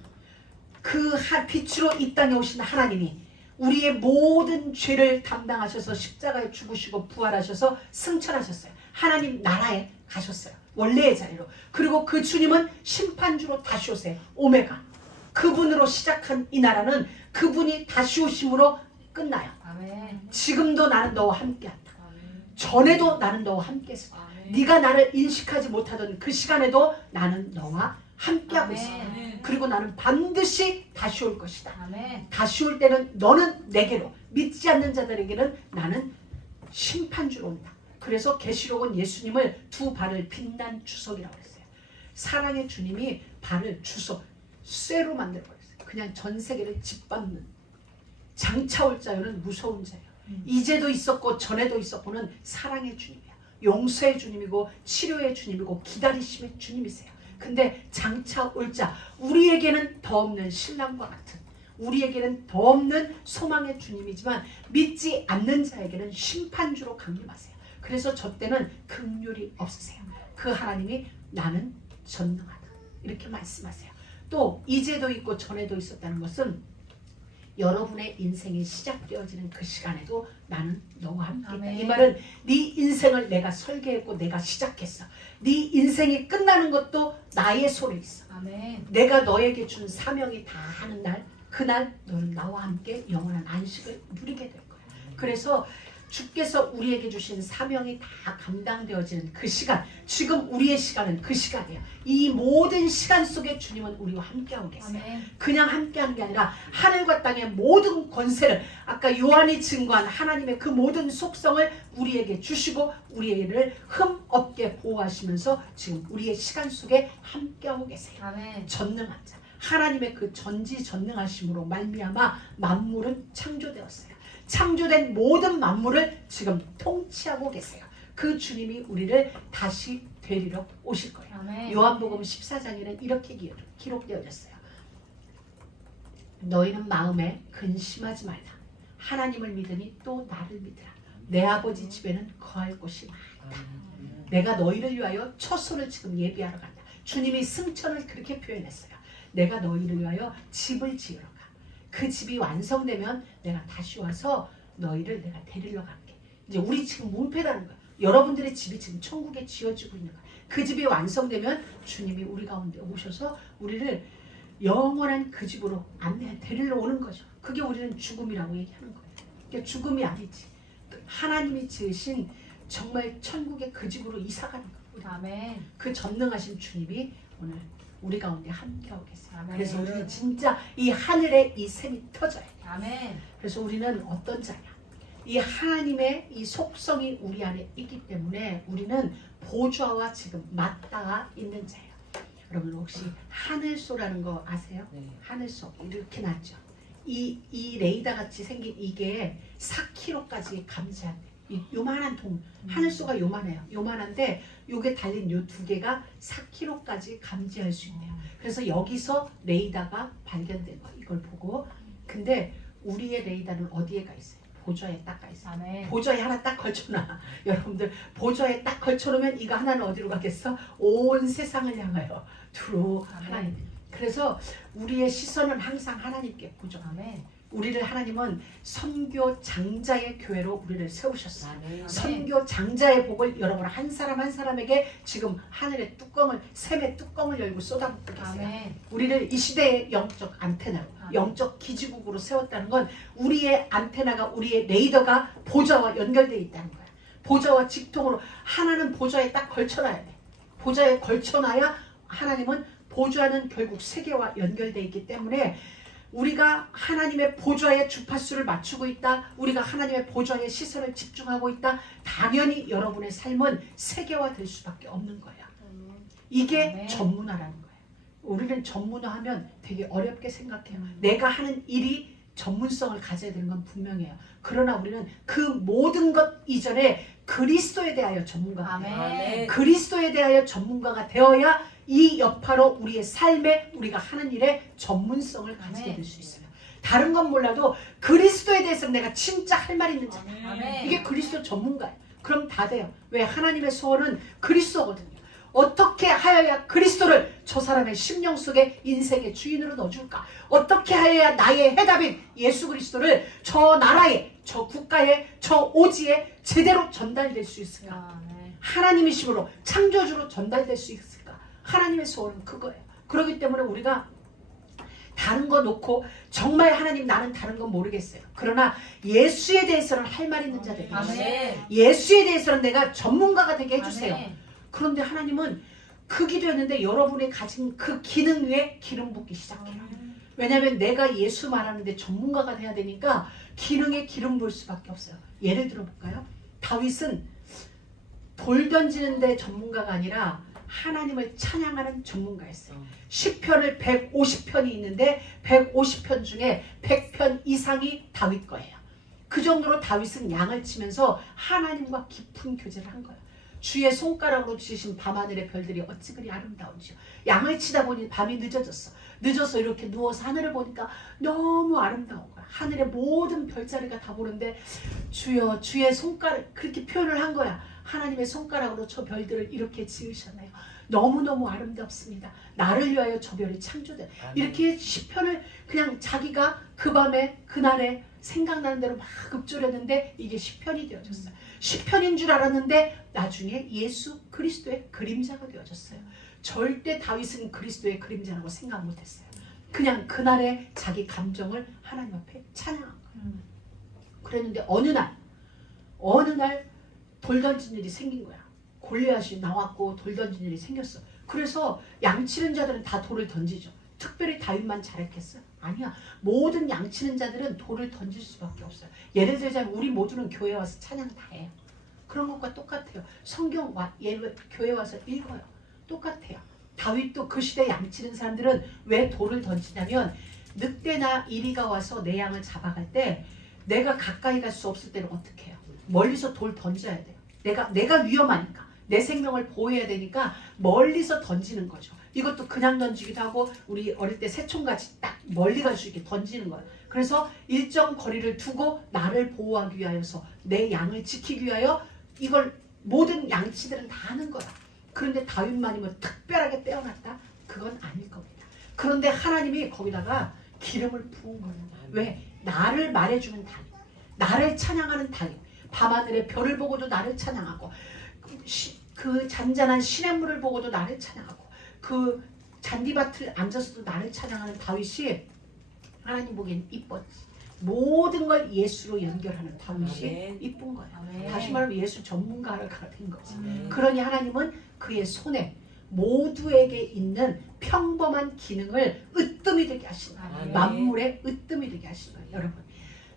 그 빛으로 이 땅에 오신 하나님이 우리의 모든 죄를 담당하셔서 십자가에 죽으시고 부활하셔서 승천하셨어요. 하나님 나라에 가셨어요. 원래의 자리로. 그리고 그 주님은 심판주로 다시 오세요. 오메가. 그분으로 시작한 이 나라는 그분이 다시 오심으로 끝나요. 지금도 나는 너와 함께한다. 전에도 나는 너와 함께했어. 네가 나를 인식하지 못하던 그 시간에도 나는 너와 함께하고 있어. 그리고 나는 반드시 다시 올 것이다. 다시 올 때는 너는 내게로, 믿지 않는 자들에게는 나는 심판주로 온다. 그래서 계시록은 예수님을 두 발을 빛난 주석이라고 했어요. 사랑의 주님이 발을 주석, 쇠로 만들어버렸어요. 그냥 전 세계를 짓밟는. 장차 올 자유는 무서운 자예요. 이제도 있었고 전에도 있었고는 사랑의 주님이야. 용서의 주님이고 치료의 주님이고 기다리심의 주님이세요. 근데 장차 올 자, 우리에게는 더 없는 신랑과 같은, 우리에게는 더 없는 소망의 주님이지만 믿지 않는 자에게는 심판주로 강림하세요. 그래서 저 때는 긍휼이 없으세요. 그 하나님이 나는 전능하다 이렇게 말씀하세요. 또 이제도 있고 전에도 있었다는 것은 여러분의 인생이 시작되어지는 그 시간에도 나는 너와 함께있다. 이 말은 네 인생을 내가 설계했고 내가 시작했어. 네 인생이 끝나는 것도 나의 손에 있어. 내가 너에게 준 사명이 다 하는 날, 그날 너는 나와 함께 영원한 안식을 누리게 될 거야. 그래서 주께서 우리에게 주신 사명이 다 감당되어지는 그 시간, 지금 우리의 시간은 그 시간이에요. 이 모든 시간 속에 주님은 우리와 함께하고 계세요. 그냥 함께하는 게 아니라 하늘과 땅의 모든 권세를, 아까 요한이 증거한 하나님의 그 모든 속성을 우리에게 주시고 우리를 흠 없게 보호하시면서 지금 우리의 시간 속에 함께하고 계세요. 전능한 자, 하나님의 그 전지전능하심으로 말미암아 만물은 창조되었어요. 창조된 모든 만물을 지금 통치하고 계세요. 그 주님이 우리를 다시 데리러 오실 거예요. 아멘. 요한복음 14장에는 이렇게 기록되어졌어요. 너희는 마음에 근심하지 말라. 하나님을 믿으니 또 나를 믿으라. 내 아버지 집에는 거할 곳이 많다. 내가 너희를 위하여 처소를 지금 예비하러 간다. 주님이 승천을 그렇게 표현했어요. 내가 너희를 위하여 집을 지으러 가. 그 집이 완성되면 내가 다시 와서 너희를 내가 데리러 갈게. 이제 우리 지금 문패라는 거야. 여러분들의 집이 지금 천국에 지어지고 있는 거야. 그 집이 완성되면 주님이 우리 가운데 오셔서 우리를 영원한 그 집으로 데리러 오는 거죠. 그게 우리는 죽음이라고 얘기하는 거예요. 그러니까 죽음이 아니지. 하나님이 지으신 정말 천국의 그 집으로 이사가는 거예요. 아멘. 그 전능하신 주님이 오늘 우리 가운데 함께하고 계세요. 아멘. 그래서 우리는 진짜 이 하늘에 이 샘이 터져야 돼요. 아멘. 그래서 우리는 어떤 자냐? 이 하나님의 이 속성이 우리 안에 있기 때문에 우리는 보좌와 지금 맞닿아 있는 자예요. 여러분 혹시 하늘소라는 거 아세요? 네. 하늘소 이렇게 났죠. 이 레이더 같이 생긴 이게 4kg까지 감지한대. 요만한 하늘소가 요만해요. 요만한데 요게 달린 요 두 개가 4kg까지 감지할 수 있대요. 그래서 여기서 레이더가 발견된 거 이걸 보고. 근데 우리의 레이더는 어디에 가 있어요? 보좌에 딱 가 있어요. 아멘. 보좌에 하나 딱 걸쳐놔. 여러분들 보좌에 딱 걸쳐놓으면 이거 하나는 어디로 가겠어? 온 세상을 향하여 두루 하나님. 그래서 우리의 시선은 항상 하나님께 고정. 아멘. 우리를 하나님은 선교 장자의 교회로 우리를 세우셨어요. 아멘. 선교 장자의 복을 여러분 한 사람 한 사람에게 지금 하늘의 뚜껑을 샘의 뚜껑을 열고 쏟아붓고 계세요. 아멘. 우리를 이 시대의 영적 안테나로 아멘. 영적 기지국으로 세웠다는 건 우리의 안테나가 우리의 레이더가 보좌와 연결되어 있다는 거야. 보좌와 직통으로 하나는 보좌에 딱 걸쳐놔야 돼. 보좌에 걸쳐놔야 하나님은 보좌는 결국 세계와 연결되어 있기 때문에 우리가 하나님의 보좌의 주파수를 맞추고 있다. 우리가 하나님의 보좌의 시선을 집중하고 있다. 당연히 여러분의 삶은 세계화될 수밖에 없는 거야. 이게 아멘. 전문화라는 거예요. 우리는 전문화하면 되게 어렵게 생각해요. 내가 하는 일이 전문성을 가져야 되는 건 분명해요. 그러나 우리는 그 모든 것 이전에 그리스도에 대하여 전문가가 돼요. 아멘. 그리스도에 대하여 전문가가 되어야 이 여파로 우리의 삶에 우리가 하는 일에 전문성을 가지게 아멘. 될 수 있어요. 다른 건 몰라도 그리스도에 대해서 내가 진짜 할 말 있는 자다. 아멘. 이게 그리스도 전문가예요. 그럼 다 돼요. 왜? 하나님의 소원은 그리스도거든요. 어떻게 하여야 그리스도를 저 사람의 심령 속에 인생의 주인으로 넣어줄까? 어떻게 하여야 나의 해답인 예수 그리스도를 저 나라에, 저 국가에, 저 오지에 제대로 전달될 수 있을까? 아멘. 하나님이심으로 창조주로 전달될 수 있을까? 하나님의 소원은 그거예요. 그렇기 때문에 우리가 다른 거 놓고 정말 하나님 나는 다른 건 모르겠어요. 그러나 예수에 대해서는 할 말 있는 자들. 아멘. 예수에 대해서는 내가 전문가가 되게 해주세요. 아멘. 그런데 하나님은 그 기도였는데 여러분이 가진 그 기능 위에 기름 붓기 시작해요. 왜냐하면 내가 예수 말하는데 전문가가 돼야 되니까 기능에 기름 부을 수밖에 없어요. 예를 들어볼까요? 다윗은 돌 던지는데 전문가가 아니라 하나님을 찬양하는 전문가였어요. 시편을 150편이 있는데 150편 중에 100편 이상이 다윗 거예요. 그 정도로 다윗은 양을 치면서 하나님과 깊은 교제를 한 거예요. 주의 손가락으로 지으신 밤하늘의 별들이 어찌 그리 아름다운지요. 양을 치다 보니 밤이 늦어졌어. 늦어서 이렇게 누워서 하늘을 보니까 너무 아름다운 거야. 하늘의 모든 별자리가 다 보는데 주여 주의 손가락 그렇게 표현을 한 거야. 하나님의 손가락으로 저 별들을 이렇게 지으셨나요? 너무너무 아름답습니다. 나를 위하여 저 별이 창조돼. 이렇게 시편을 그냥 자기가 그 밤에 그날에 생각나는 대로 막 읊조렸는데 이게 시편이 되어졌어요. 시편인 줄 알았는데 나중에 예수 그리스도의 그림자가 되어졌어요. 절대 다윗은 그리스도의 그림자라고 생각 못했어요. 그냥 그날의 자기 감정을 하나님 앞에 찬양한 거예요. 그랬는데 어느 날 돌 던진 일이 생긴 거야. 골리앗이 나왔고 돌 던진 일이 생겼어. 그래서 양치는 자들은 다 돌을 던지죠. 특별히 다윗만 잘했겠어요? 아니야. 모든 양치는 자들은 돌을 던질 수밖에 없어요. 예를 들자면 우리 모두는 교회 와서 찬양 다 해요. 그런 것과 똑같아요. 성경 교회 와서 읽어요. 똑같아요. 다윗도 그 시대 양치는 사람들은 왜 돌을 던지냐면 늑대나 이리가 와서 내 양을 잡아갈 때 내가 가까이 갈 수 없을 때는 어떻게 해요? 멀리서 돌 던져야 돼요. 내가 위험하니까 내 생명을 보호해야 되니까 멀리서 던지는 거죠. 이것도 그냥 던지기도 하고 우리 어릴 때 새총같이 딱 멀리 갈 수 있게 던지는 거예요. 그래서 일정 거리를 두고 나를 보호하기 위하여서 내 양을 지키기 위하여 이걸 모든 양치들은 다 하는 거야. 그런데 다윗만이 뭐 특별하게 떼어놨다? 그건 아닐 겁니다. 그런데 하나님이 거기다가 기름을 부은 거예요. 왜? 나를 말해주는 다윗, 나를 찬양하는 다윗, 밤하늘의 별을 보고도 나를 찬양하고 그 잔잔한 시냇물을 보고도 나를 찬양하고 그 잔디밭을 앉아서도 나를 찬양하는 다윗이 하나님 보기엔 이뻤지. 모든 걸 예수로 연결하는 다윗이 아멘. 이쁜 거예요. 아멘. 다시 말하면 예수 전문가가 된 거지. 아멘. 그러니 하나님은 그의 손에 모두에게 있는 평범한 기능을 으뜸이 되게 하신 거예요. 아멘. 만물에 으뜸이 되게 하신 거예요. 여러분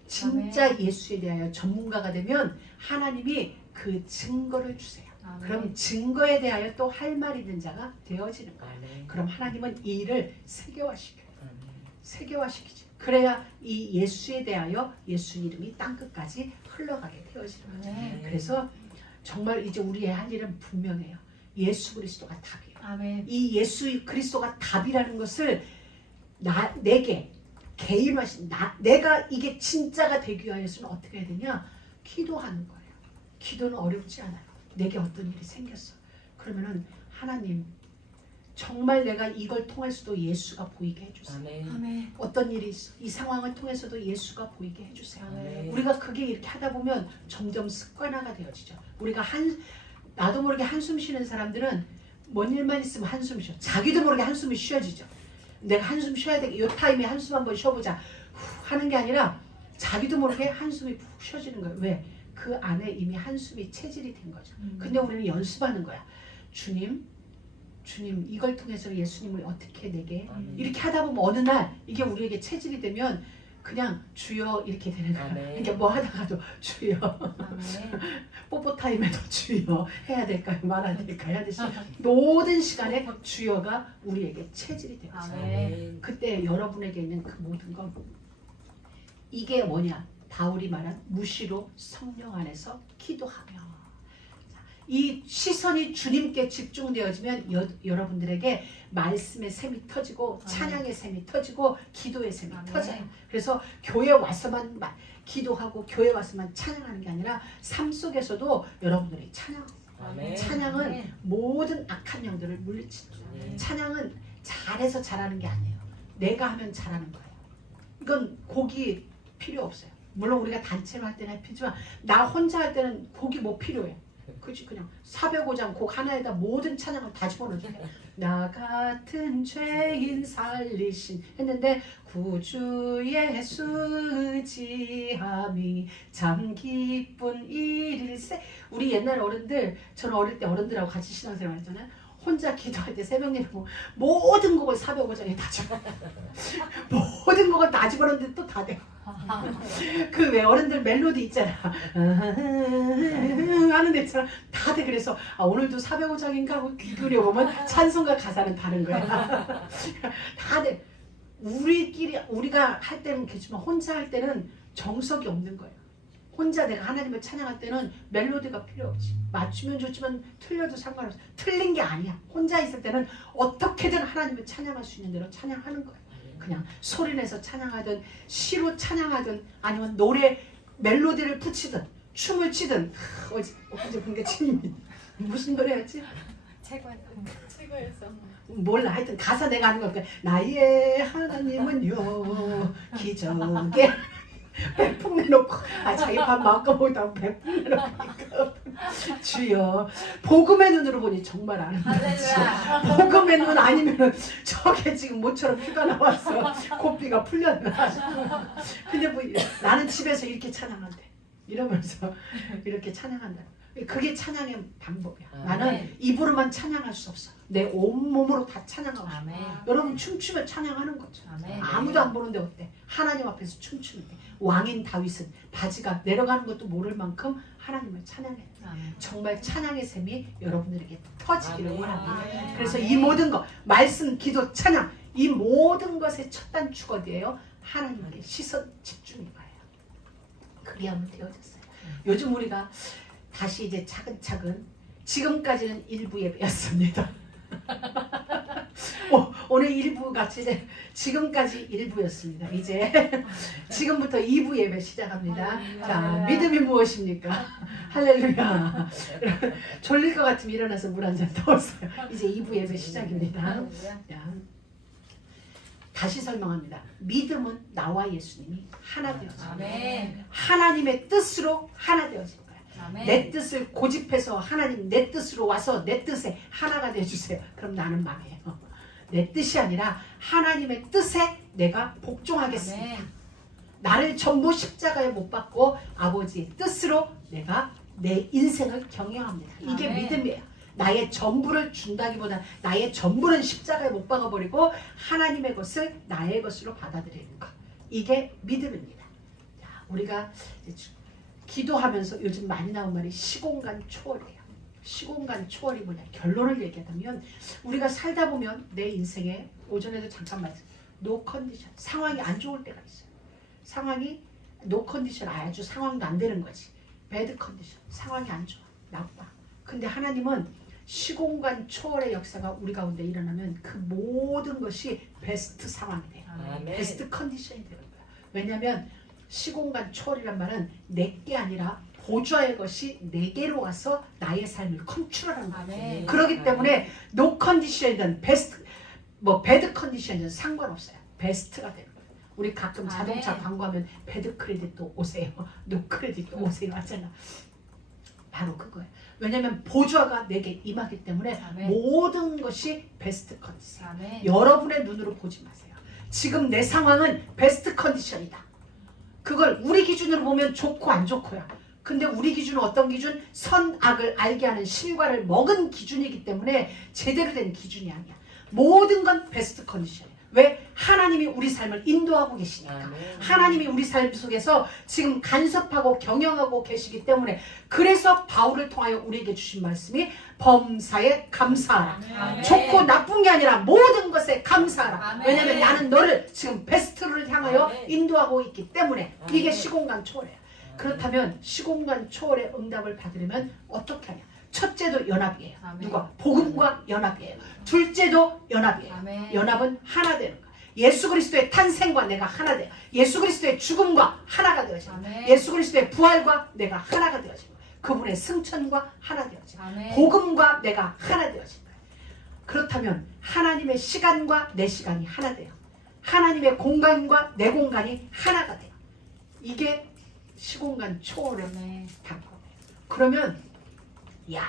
진짜 예수에 대하여 전문가가 되면 하나님이 그 증거를 주세요. 아멘. 그럼 증거에 대하여 또 할 말 있는 자가 되어지는 거예요. 아멘. 그럼 하나님은 이 일을 세계화시켜요. 아멘. 세계화시키죠. 그래야 이 예수에 대하여 예수 이름이 땅끝까지 흘러가게 되어지는 거죠. 아멘. 그래서 정말 이제 우리의 할 일은 분명해요. 예수 그리스도가 답이에요. 아멘. 이 예수 그리스도가 답이라는 것을 내게 개인화신 내가 이게 진짜가 되기 위해서는 어떻게 해야 되냐? 기도하는 거예요. 기도는 어렵지 않아요. 내게 어떤 일이 생겼어. 그러면은 하나님 정말 내가 이걸 통해서도 예수가 보이게 해주세요. 아멘. 아멘. 어떤 일이 있어. 이 상황을 통해서도 예수가 보이게 해주세요. 아멘. 우리가 그게 이렇게 하다 보면 점점 습관화가 되어지죠. 우리가 나도 모르게 한숨 쉬는 사람들은 뭔 일만 있으면 한숨 쉬어. 자기도 모르게 한숨이 쉬어지죠. 내가 한숨 쉬어야 돼. 이 타임에 한숨 한번 쉬어보자. 후 하는 게 아니라 자기도 모르게 한숨이 푹 쉬어지는 거예요. 왜? 그 안에 이미 한숨이 체질이 된 거죠. 근데 우리는 연습하는 거야. 주님 이걸 통해서 예수님을 어떻게 내게 아멘. 이렇게 하다 보면 어느 날 이게 우리에게 체질이 되면 그냥 주여 이렇게 되는 거야. 아멘. 이게 뭐 하다가도 주여 아멘. 뽀뽀 타임에도 주여 해야 될까요? 말 안 될까요? 하듯이 모든 시간에 주여가 우리에게 체질이 되는 거죠. 아멘. 그때 여러분에게 있는 그 모든 건 이게 뭐냐? 바울이 말한 무시로 성령 안에서 기도하며 이 시선이 주님께 집중되어지면 여러분들에게 말씀의 샘이 터지고 찬양의 샘이 터지고 기도의 샘이 아멘. 터져요. 그래서 교회 와서만 기도하고 교회 와서만 찬양하는 게 아니라 삶 속에서도 여러분들이 아멘. 찬양은 아멘. 모든 악한 영들을 물리친다. 아멘. 찬양은 잘해서 잘하는 게 아니에요. 내가 하면 잘하는 거예요. 이건 곡이 필요 없어요. 물론 우리가 단체로 할 때는 필요하지만 나 혼자 할 때는 곡이 뭐 필요해. 그렇지 그냥 405장 곡 하나에다 모든 찬양을 다 집어넣어줘요. 나 같은 죄인 살리신 했는데 구주 예수 지함이 참 기쁜 일일세. 우리 옛날 어른들 저는 어릴 때 어른들하고 같이 신앙생활 했잖아요. 혼자 기도할 때 새벽 예배고 모든 곡을 405장에 다 집어 모든 곡을 다 집어넣는데 또 다 돼. 그 왜 어른들 멜로디 있잖아 하는 데 있잖아 다 돼. 그래서 오늘도 405장인가 하고 귀 기울여보면 찬송과 가사는 다른 거야. 다 돼. 우리가 할 때는 괜찮지만 혼자 할 때는 정석이 없는 거예요. 혼자 내가 하나님을 찬양할 때는 멜로디가 필요 없지. 맞추면 좋지만 틀려도 상관없어. 틀린 게 아니야. 혼자 있을 때는 어떻게든 하나님을 찬양할 수 있는 대로 찬양하는 거예요. 그냥 소리내서 찬양하든 시로 찬양하든 아니면 노래 멜로디를 붙이든 춤을 추든. 어제 본 게 춤이 무슨 노래였지? 최고였어. 몰라. 하여튼 가사 내가 아는 거니까 나의 하나님은요 기적에 배풍 내놓고 자기 밥 먹어보다 배풍 내놓으니까 주여 복음의 눈으로 보니 정말 아는 거지. 복음의 눈 아니면은 저게 지금 모처럼 휴가 나왔어. 고삐가 풀렸나. 근데 뭐 나는 집에서 이렇게 찬양한대 이러면서 이렇게 찬양한다. 그게 찬양의 방법이야. 나는 입으로만 찬양할 수 없어. 내 온몸으로 다 찬양하고 싶어. 아멘. 여러분 춤추면 찬양하는 거죠. 아멘. 아무도 안 보는데 어때? 하나님 앞에서 춤추는데 왕인 다윗은 바지가 내려가는 것도 모를 만큼 하나님을 찬양해. 아멘. 정말 찬양의 셈이 여러분들에게 터지기를 아멘. 원합니다. 아멘. 그래서 아멘. 이 모든 것, 말씀, 기도, 찬양 이 모든 것의 첫 단추가 어디예요? 하나님께 시선 집중인 거예요. 그게 하면 되어졌어요. 요즘 우리가 다시 이제 차근차근 지금까지는 일부 예배였습니다. 오늘 1부 같이 이제 지금까지 1부였습니다. 이제 지금부터 2부 예배 시작합니다. 자, 믿음이 무엇입니까? 할렐루야. 졸릴 것 같으면 일어나서 물 한 잔 떠오세요. 이제 2부 예배 시작입니다. 자, 다시 설명합니다. 믿음은 나와 예수님이 하나 되어집니다. 아멘. 하나님의 뜻으로 하나 되어진 거예요. 아멘. 내 뜻을 고집해서 하나님 내 뜻으로 와서 내 뜻에 하나가 되어주세요. 그럼 나는 망해요. 내 뜻이 아니라 하나님의 뜻에 내가 복종하겠습니다. 아멘. 나를 전부 십자가에 못 박고 아버지의 뜻으로 내가 내 인생을 경영합니다. 이게 아멘. 믿음이에요. 나의 전부를 준다기보다 나의 전부는 십자가에 못 박아버리고 하나님의 것을 나의 것으로 받아들이는 것. 이게 믿음입니다. 자, 우리가 기도하면서 요즘 많이 나온 말이 시공간 초월이에요. 시공간 초월이 뭐냐? 결론을 얘기하자면 우리가 살다 보면 내 인생에 오전에도 잠깐 말했어요. 노 컨디션. 상황이 안 좋을 때가 있어요. 상황이 노 컨디션 아주 상황도 안 되는 거지. 배드 컨디션. 상황이 안 좋아. 나빠. 근데 하나님은 시공간 초월의 역사가 우리 가운데 일어나면 그 모든 것이 베스트 상황이 돼요. 아멘. 베스트 컨디션이 되는 거야. 왜냐하면 시공간 초월이란 말은 내게 아니라 보좌의 것이 내게로 와서 나의 삶을 컨트롤하는 거예요. 아멘. 그렇기 때문에 노 컨디션이든 베스트 뭐 배드 컨디션이든 상관없어요. 베스트가 되는 거예요. 우리 가끔 자동차 아멘. 광고하면 배드 크레딧도 오세요. 노 크레딧도 오세요 하잖아. 바로 그거예요. 왜냐하면 보좌가 내게 임하기 때문에 아멘. 모든 것이 베스트 컨디션. 아멘. 여러분의 눈으로 보지 마세요. 지금 내 상황은 베스트 컨디션이다. 그걸 우리 기준으로 보면 좋고 안 좋고요. 근데 우리 기준은 어떤 기준? 선악을 알게 하는 실과를 먹은 기준이기 때문에 제대로 된 기준이 아니야. 모든 건 베스트 컨디션이에요. 왜? 하나님이 우리 삶을 인도하고 계시니까. 아멘. 하나님이 우리 삶 속에서 지금 간섭하고 경영하고 계시기 때문에 그래서 바울을 통하여 우리에게 주신 말씀이 범사에 감사하라. 아멘. 좋고 나쁜 게 아니라 모든 것에 감사하라. 아멘. 왜냐하면 나는 너를 지금 베스트를 향하여 아멘. 인도하고 있기 때문에 이게 아멘. 시공간 초월이에요. 그렇다면 시공간 초월의 응답을 받으려면 어떻게 하냐? 첫째도 연합이에요. 아멘. 누가? 복음과 연합이에요. 둘째도 연합이에요. 아멘. 연합은 하나 되는 거예요. 예수 그리스도의 탄생과 내가 하나 돼요. 예수 그리스도의 죽음과 하나가 되어져요. 아멘. 예수 그리스도의 부활과 내가 하나가 되어져요. 그분의 승천과 하나 되어져요. 아멘. 복음과 내가 하나 되어진 거예요. 그렇다면 하나님의 시간과 내 시간이 하나 돼요. 하나님의 공간과 내 공간이 하나가 돼요. 이게 시공간 초월의 아멘. 방법이에요. 그러면 야,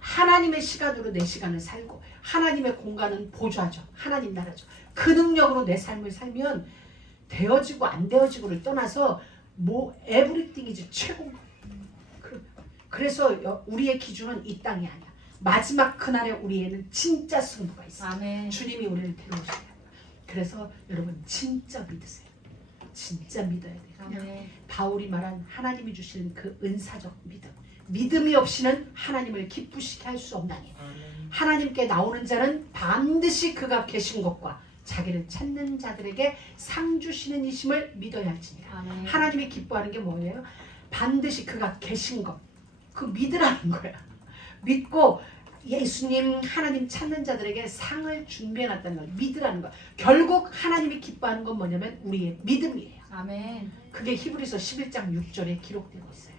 하나님의 시간으로 내 시간을 살고 하나님의 공간은 보좌죠. 하나님 나라죠. 그 능력으로 내 삶을 살면 되어지고 안 되어지고를 떠나서 뭐 에브리띵이지 최고인 거예요. 그래서 우리의 기준은 이 땅이 아니야. 마지막 그날에 우리에는 진짜 승부가 있어요. 아멘. 주님이 우리를 데려오셔야 돼요. 그래서 여러분 진짜 믿으세요. 진짜 믿어야 돼요. 그냥 아멘. 바울이 말한 하나님이 주시는 그 은사적 믿음. 믿음이 없이는 하나님을 기쁘시게 할 수 없나니 하나님께 나오는 자는 반드시 그가 계신 것과 자기를 찾는 자들에게 상 주시는 이심을 믿어야 할지니라. 아멘. 하나님이 기뻐하는 게 뭐예요? 반드시 그가 계신 것. 그 믿으라는 거야. 믿고 예수님 하나님 찾는 자들에게 상을 준비해놨다는 걸 믿으라는 거야. 결국 하나님이 기뻐하는 건 뭐냐면 우리의 믿음이에요. 아멘. 그게 히브리서 11장 6절에 기록되고 있어요.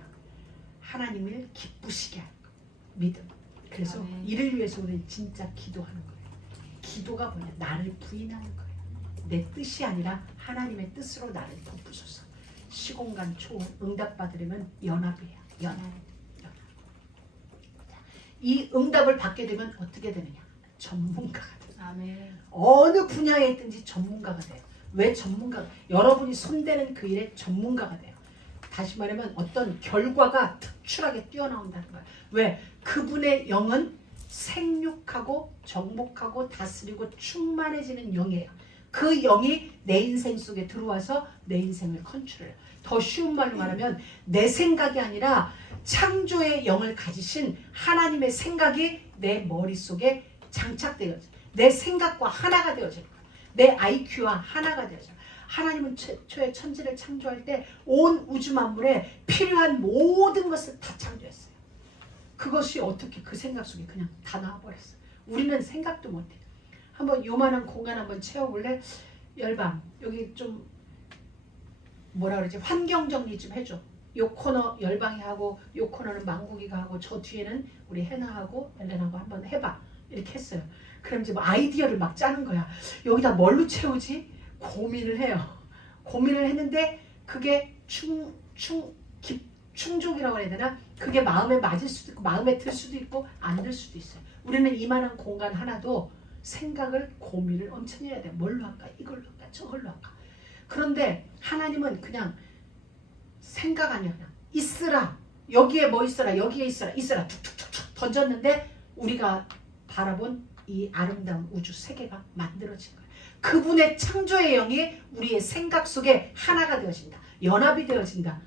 하나님을 기쁘시게 하는 거. 믿음. 그래서 아멘. 이를 위해서 우리는 진짜 기도하는 거예요. 기도가 뭐냐? 나를 부인하는 거예요. 내 뜻이 아니라 하나님의 뜻으로 나를 덮으소서. 시공간 초월 응답받으려면 연합이에요. 연합. 이 응답을 받게 되면 어떻게 되느냐? 전문가가 돼요. 아멘. 어느 분야에 있든지 전문가가 돼요. 왜 전문가가? 여러분이 손대는 그 일에 전문가가 돼요. 다시 말하면 어떤 결과가 특출하게 뛰어나온다는 거예요. 왜? 그분의 영은 생육하고 정복하고 다스리고 충만해지는 영이에요. 그 영이 내 인생 속에 들어와서 내 인생을 컨트롤해요. 더 쉬운 말로 말하면 내 생각이 아니라 창조의 영을 가지신 하나님의 생각이 내 머릿속에 장착되어져. 내 생각과 하나가 되어져요. 내 IQ와 하나가 되어져요. 하나님은 최초의 천지를 창조할 때 온 우주 만물에 필요한 모든 것을 다 창조했어요. 그것이 어떻게 그 생각 속에 그냥 다 나와버렸어. 우리는 생각도 못해. 한번 요만한 공간 한번 채워볼래? 열방 여기 좀 뭐라 그러지? 환경 정리 좀 해줘. 요 코너 열방이 하고 요 코너는 망국이가 하고 저 뒤에는 우리 해나하고 엘렌하고 한번 해봐. 이렇게 했어요. 그럼 이제 뭐 아이디어를 막 짜는 거야. 여기다 뭘로 채우지? 고민을 해요. 고민을 했는데 그게 충족이라고 해야 되나? 그게 마음에 맞을 수도 있고 마음에 들 수도 있고 안 들 수도 있어요. 우리는 이만한 공간 하나도 생각을 고민을 엄청 해야 돼. 뭘로 할까? 이걸로 할까? 저걸로 할까? 그런데 하나님은 그냥 생각 아니야. 그냥 있으라. 여기에 뭐 있으라. 여기에 있으라. 있으라. 툭툭툭툭 던졌는데 우리가 바라본 이 아름다운 우주 세계가 만들어진 거예요. 그분의 창조의 영이 우리의 생각 속에 하나가 되어진다. 연합이 되어진다.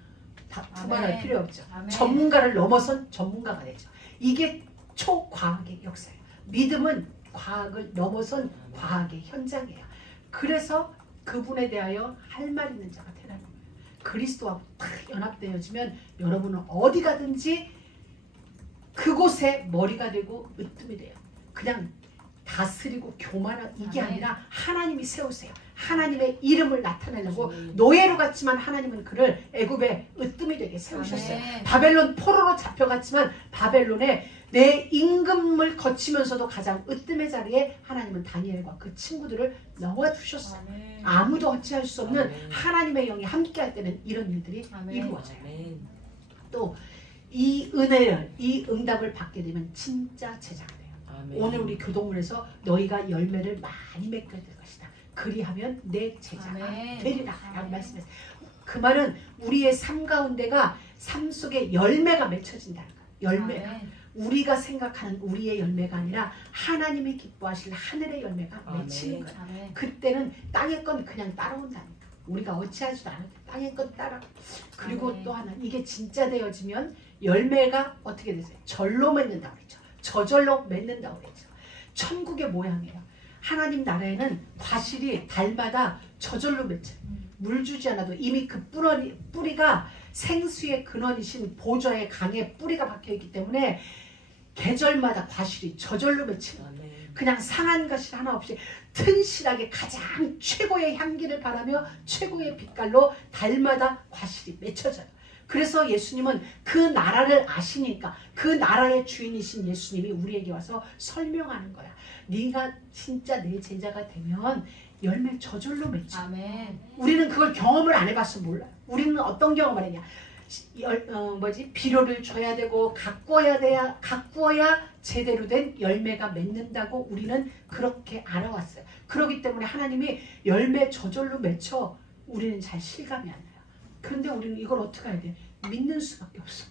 두말할 필요 없죠. 아멘. 전문가를 넘어선 전문가가 되죠. 이게 초과학의 역사예요. 믿음은 과학을 넘어선 과학의 현장이에요. 그래서 그분에 대하여 할 말 있는 자가 되라는 거예요. 그리스도와 딱 연합되어지면 여러분은 어디 가든지 그곳에 머리가 되고 으뜸이 돼요. 그냥 다스리고 교만한 이게 아멘. 아니라 하나님이 세우세요. 하나님의 이름을 나타내려고 노예로 갔지만 하나님은 그를 애굽의 으뜸이 되게 세우셨어요. 아멘. 바벨론 포로로 잡혀갔지만 바벨론에 내 임금을 거치면서도 가장 으뜸의 자리에 하나님은 다니엘과 그 친구들을 넣어두셨어요. 아멘. 아무도 어찌할 수 없는 아멘. 하나님의 영이 함께할 때는 이런 일들이 아멘. 이루어져요. 아멘. 또 이 은혜를, 이 응답을 받게 되면 진짜 제자가 돼요. 아멘. 오늘 우리 교동문에서 너희가 열매를 많이 맺게 될 것이다. 그리하면 내 제자가 아멘. 되리라 라고 아멘. 말씀했어요. 그 말은 우리의 삶 가운데가 삶 속에 열매가 맺혀진다는 거예요. 열매가. 아멘. 우리가 생각하는 우리의 열매가 아니라 하나님이 기뻐하실 하늘의 열매가 아멘. 맺히는 거예요. 아멘. 그때는 땅의 건 그냥 따라온다니까. 우리가 어찌하지도 않을 때 땅의 건 따라. 그리고 아멘. 또 하나 이게 진짜 되어지면 열매가 어떻게 되세요? 절로 맺는다고 그랬죠. 저절로 맺는다고 그랬죠. 천국의 모양이에요. 하나님 나라에는 과실이 달마다 저절로 맺혀요. 물 주지 않아도 이미 그 뿌리가 생수의 근원이신 보좌의 강에 뿌리가 박혀있기 때문에 계절마다 과실이 저절로 맺히는 거예요. 아멘. 그냥 상한 것이 하나 없이 튼실하게 가장 최고의 향기를 바라며 최고의 빛깔로 달마다 과실이 맺혀져요. 그래서 예수님은 그 나라를 아시니까 그 나라의 주인이신 예수님이 우리에게 와서 설명하는 거야. 네가 진짜 내 제자가 되면 열매 저절로 맺혀. 아멘. 우리는 그걸 경험을 안 해봐서 몰라. 우리는 어떤 경험을 했냐? 비료를 줘야 되고 가꾸어야 제대로 된 열매가 맺는다고 우리는 그렇게 알아왔어요. 그렇기 때문에 하나님이 열매 저절로 맺혀 우리는 잘 실감이 안 나요. 그런데 우리는 이걸 어떻게 해야 돼? 믿는 수밖에 없어.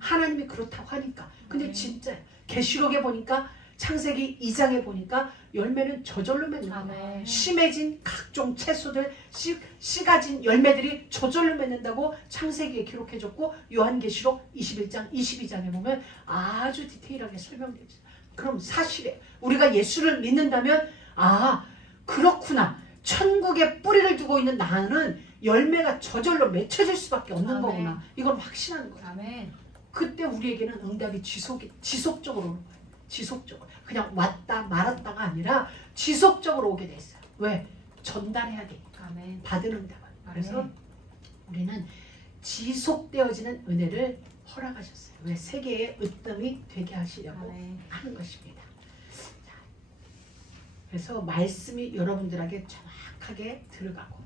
하나님이 그렇다고 하니까. 근데 진짜 계시록에 보니까 창세기 2장에 보니까 열매는 저절로 맺는 거야. 아멘. 심해진 각종 채소들, 씨 가진 열매들이 저절로 맺는다고 창세기에 기록해줬고 요한계시록 21장, 22장에 보면 아주 디테일하게 설명되어 있어요. 그럼 사실에 우리가 예수를 믿는다면 아 그렇구나. 천국에 뿌리를 두고 있는 나는 열매가 저절로 맺혀질 수밖에 없는 아멘. 거구나. 이걸 확신하는 거야. 아멘. 그때 우리에게는 응답이 지속적으로 오는 거예요. 지속적으로. 그냥 왔다 말았다가 아니라 지속적으로 오게 돼 있어요. 왜? 전달해야 되니까. 아멘. 받은 응답은. 그래서 아멘. 우리는 지속되어지는 은혜를 허락하셨어요. 왜? 세계의 으뜸이 되게 하시려고 아멘. 하는 것입니다. 자, 그래서 말씀이 여러분들에게 정확하게 들어가고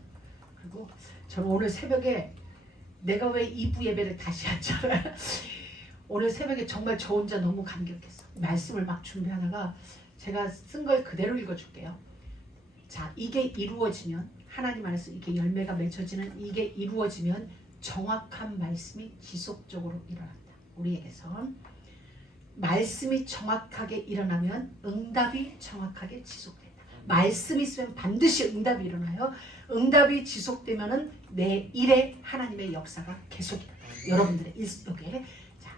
그리고 저는 오늘 새벽에 내가 왜 2부 예배를 다시 하잖아요. 오늘 새벽에 정말 저 혼자 너무 감격했어. 말씀을 막 준비하다가 제가 쓴 걸 그대로 읽어줄게요. 자, 이게 이루어지면 하나님 안에서 이게 열매가 맺혀지는 이게 이루어지면 정확한 말씀이 지속적으로 일어난다. 우리에게서 말씀이 정확하게 일어나면 응답이 정확하게 지속된다. 말씀이 있으면 반드시 응답이 일어나요. 응답이 지속되면은 내 일에 하나님의 역사가 계속이다. 여러분들의 일 속에. 자,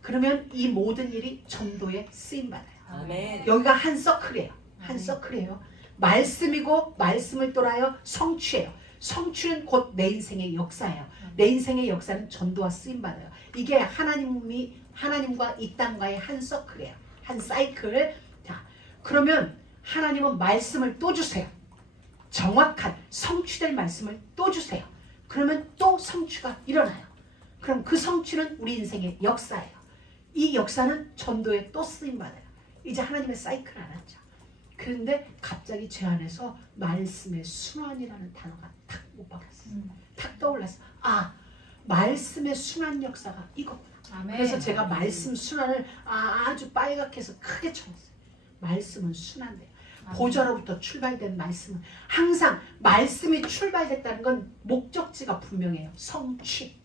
그러면 이 모든 일이 전도에 쓰임 받아요. 아멘. 여기가 한 서클이에요. 한 아멘. 서클이에요. 말씀이고 말씀을 따라여 성취해요. 성취는 곧 내 인생의 역사예요. 내 인생의 역사는 전도와 쓰임받아요. 이게 하나님과 이 땅과의 한 서클이에요. 한 사이클. 자, 그러면 하나님은 말씀을 또 주세요. 정확한 성취될 말씀을 또 주세요. 그러면 또 성취가 일어나요. 그럼 그 성취는 우리 인생의 역사예요. 이 역사는 전도에 또 쓰임받아요. 이제 하나님의 사이클 알았죠. 그런데 갑자기 제 안에서 말씀의 순환이라는 단어가 탁 못 박혔어요. 탁 떠올랐어요. 아, 말씀의 순환 역사가 이거구나. 아멘. 그래서 제가 말씀 순환을 아주 빨갛게 해서 크게 쳐놨어요. 말씀은 순환돼요. 보좌로부터 출발된 말씀은 항상 말씀이 출발됐다는 건 목적지가 분명해요. 성취.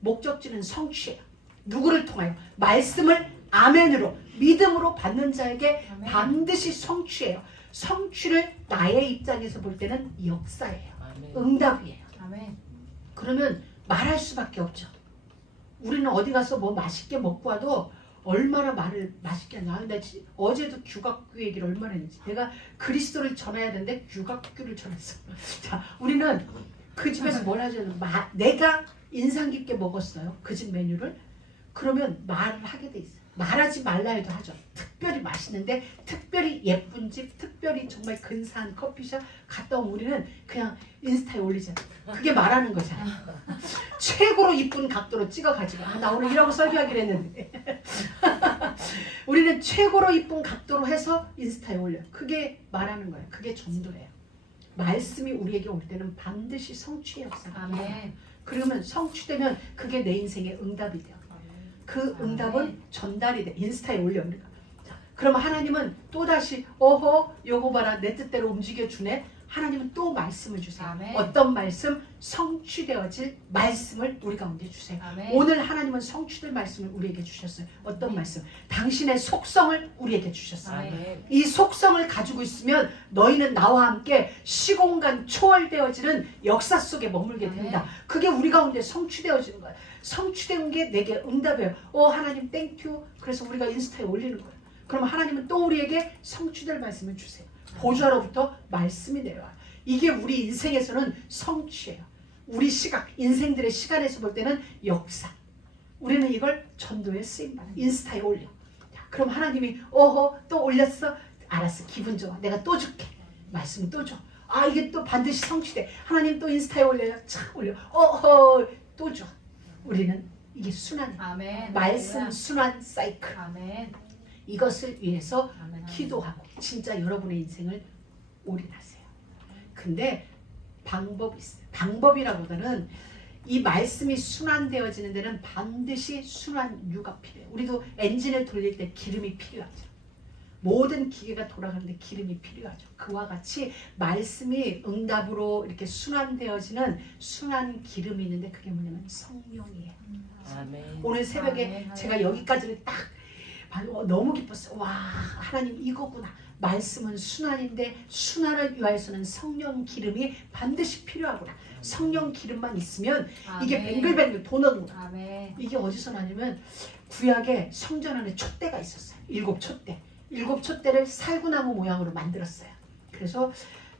목적지는 성취예요. 누구를 통하여? 말씀을 아멘으로 믿음으로 받는 자에게 아멘. 반드시 성취예요. 성취를 나의 입장에서 볼 때는 역사예요. 아멘. 응답이에요. 아멘. 그러면 말할 수밖에 없죠. 우리는 어디 가서 뭐 맛있게 먹고 와도 얼마나 말을 맛있게 하냐. 근데 어제도 규각규 얘기를 얼마나 했는지. 내가 그리스도를 전해야 되는데 규각규를 전했어. 자, 우리는 그 집에서 뭘 하냐면 내가 인상 깊게 먹었어요. 그 집 메뉴를. 그러면 말을 하게 돼 있어요. 말하지 말라 해도 하죠. 특별히 맛있는데 특별히 예쁜 집, 특별히 정말 근사한 커피숍 갔다 오면 우리는 그냥 인스타에 올리잖아요. 그게 말하는 거잖아요. 최고로 이쁜 각도로 찍어가지고 나 오늘 이라고 설교하기로 했는데 우리는 최고로 이쁜 각도로 해서 인스타에 올려요. 그게 말하는 거예요. 그게 전도예요. 말씀이 우리에게 올 때는 반드시 성취의 역사가 아멘. 그러면 성취되면 그게 내 인생의 응답이 돼요. 그 응답은 전달이 돼. 인스타에 올려. 우리가. 자, 그러면 하나님은 또다시 어허 요거 봐라 내 뜻대로 움직여주네. 하나님은 또 말씀을 주세요. 아멘. 어떤 말씀? 성취되어질 말씀을 우리 가운데 주세요. 아멘. 오늘 하나님은 성취될 말씀을 우리에게 주셨어요. 어떤 아멘. 말씀? 당신의 속성을 우리에게 주셨어요. 아멘. 이 속성을 가지고 있으면 너희는 나와 함께 시공간 초월되어지는 역사 속에 머물게 된다. 아멘. 그게 우리 가운데 성취되어지는 거예요. 성취된 게 내게 응답이에요. 하나님 땡큐. 그래서 우리가 인스타에 올리는 거예요. 그럼 하나님은 또 우리에게 성취될 말씀을 주세요. 보좌로부터 말씀이 내려와요. 이게 우리 인생에서는 성취예요. 우리 시각, 인생들의 시간에서 볼 때는 역사. 우리는 이걸 전도에 쓰임받아. 인스타에 올려. 자, 그럼 하나님이 또 올렸어? 알았어. 기분 좋아. 내가 또 줄게. 말씀 또 줘. 아, 이게 또 반드시 성취돼. 하나님 또 인스타에 올려요. 착 올려. 또 줘. 우리는 이게 순환이에요. 아멘. 말씀 순환 사이클. 아멘. 이것을 위해서 아멘. 기도하고 진짜 여러분의 인생을 올인하세요. 근데 방법이 있어요. 방법이라보다는 이 말씀이 순환되어지는 데는 반드시 순환유가 필요해요. 우리도 엔진을 돌릴 때 기름이 필요하죠. 모든 기계가 돌아가는데 기름이 필요하죠. 그와 같이 말씀이 응답으로 이렇게 순환되어지는 순환 기름이 있는데 그게 뭐냐면 성령이에요. 아멘. 오늘 새벽에 아멘. 제가 여기까지를 딱 너무 기뻤어요. 와, 하나님 이거구나. 말씀은 순환인데 순환을 위하여서는 성령 기름이 반드시 필요하구나. 성령 기름만 있으면 이게 아멘. 뱅글뱅글 도는 거야. 아멘. 이게 어디서 나냐면 구약에 성전 안에 촛대가 있었어요. 7촛대. 7촛대를 살구나무 모양으로 만들었어요. 그래서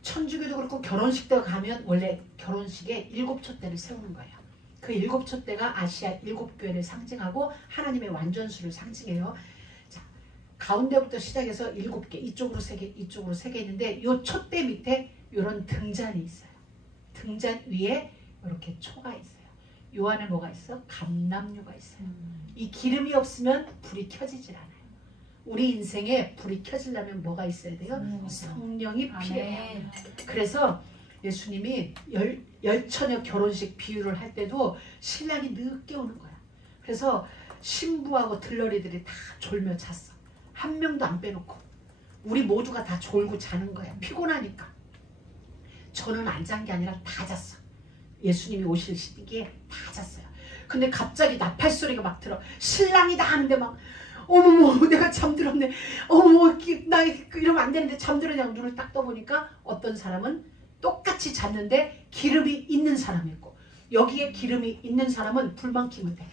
천주교도 그렇고 결혼식 때 가면 원래 결혼식에 7촛대를 세우는 거예요. 그 7촛대가 아시아 7교회를 상징하고 하나님의 완전수를 상징해요. 자, 가운데부터 시작해서 7개, 이쪽으로 3개, 이쪽으로 3개 있는데 이 촛대 밑에 이런 등잔이 있어요. 등잔 위에 이렇게 초가 있어요. 요 안에 뭐가 있어? 감람유가 있어요. 이 기름이 없으면 불이 켜지질 않아요. 우리 인생에 불이 켜지려면 뭐가 있어야 돼요? 성령이 필요해요. 아멘. 그래서 예수님이 열처녀 결혼식 비유를 할 때도 신랑이 늦게 오는 거야. 그래서 신부하고 들러리들이 다 졸며 잤어. 한 명도 안 빼놓고. 우리 모두가 다 졸고 자는 거야. 피곤하니까. 저는 안 잔 게 아니라 다 잤어. 예수님이 오실 시기에 다 잤어요. 근데 갑자기 나팔 소리가 막 들어. 신랑이다 하는데 막 어머머 내가 잠들었네. 어머머 나 이러면 안 되는데 잠들었냐고 눈을 딱 떠보니까 어떤 사람은 똑같이 잤는데 기름이 있는 사람이 있고 여기에 기름이 있는 사람은 불만 켜면 돼.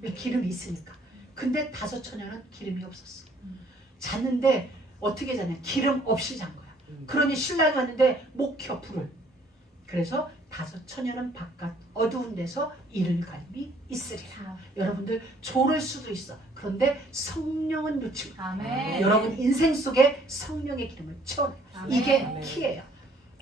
왜? 기름이 있으니까. 근데 5 처녀는 기름이 없었어. 잤는데 어떻게 자냐? 기름 없이 잔 거야. 그러니 신랑이 왔는데 못 켜 불을. 그래서 다섯 처녀는 바깥 어두운 데서 이를 갈미 있으리라. 여러분들 졸을 수도 있어. 그런데 성령은 놓치지 마. 아멘. 여러분 인생 속에 성령의 기름을 채워요. 아멘. 이게 아멘. 키예요.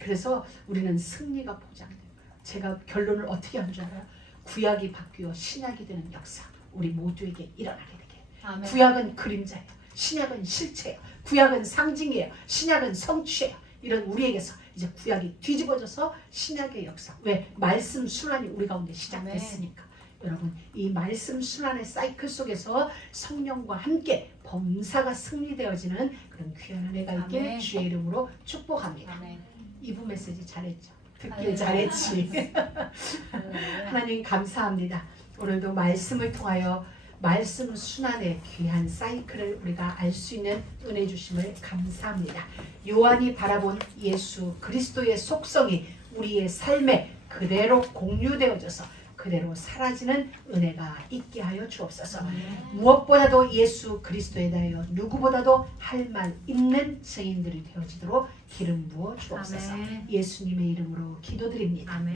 그래서 우리는 승리가 보장돼요. 제가 결론을 어떻게 한 줄 알아요? 구약이 바뀌어 신약이 되는 역사 우리 모두에게 일어나게 되게. 아멘. 구약은 그림자예요. 신약은 실체예요. 구약은 상징이에요. 신약은 성취예요. 이런 우리에게서 이제 구약이 뒤집어져서 신약의 역사. 왜? 말씀 순환이 우리 가운데 시작됐으니까. 여러분 이 말씀 순환의 사이클 속에서 성령과 함께 범사가 승리되어지는 그런 귀한 은혜가 있길 아멘. 주의 이름으로 축복합니다. 아멘. 2부 메시지 잘했죠? 듣길 아멘. 잘했지. 하나님 감사합니다. 오늘도 말씀을 통하여 말씀 순환의 귀한 사이클을 우리가 알 수 있는 은혜 주심을 감사합니다. 요한이 바라본 예수 그리스도의 속성이 우리의 삶에 그대로 공유되어져서 그대로 사라지는 은혜가 있게 하여 주옵소서. 무엇보다도 예수 그리스도에 대하여 누구보다도 할 말 있는 증인들이 되어지도록 기름 부어 주옵소서. 아멘. 예수님의 이름으로 기도드립니다. 아멘.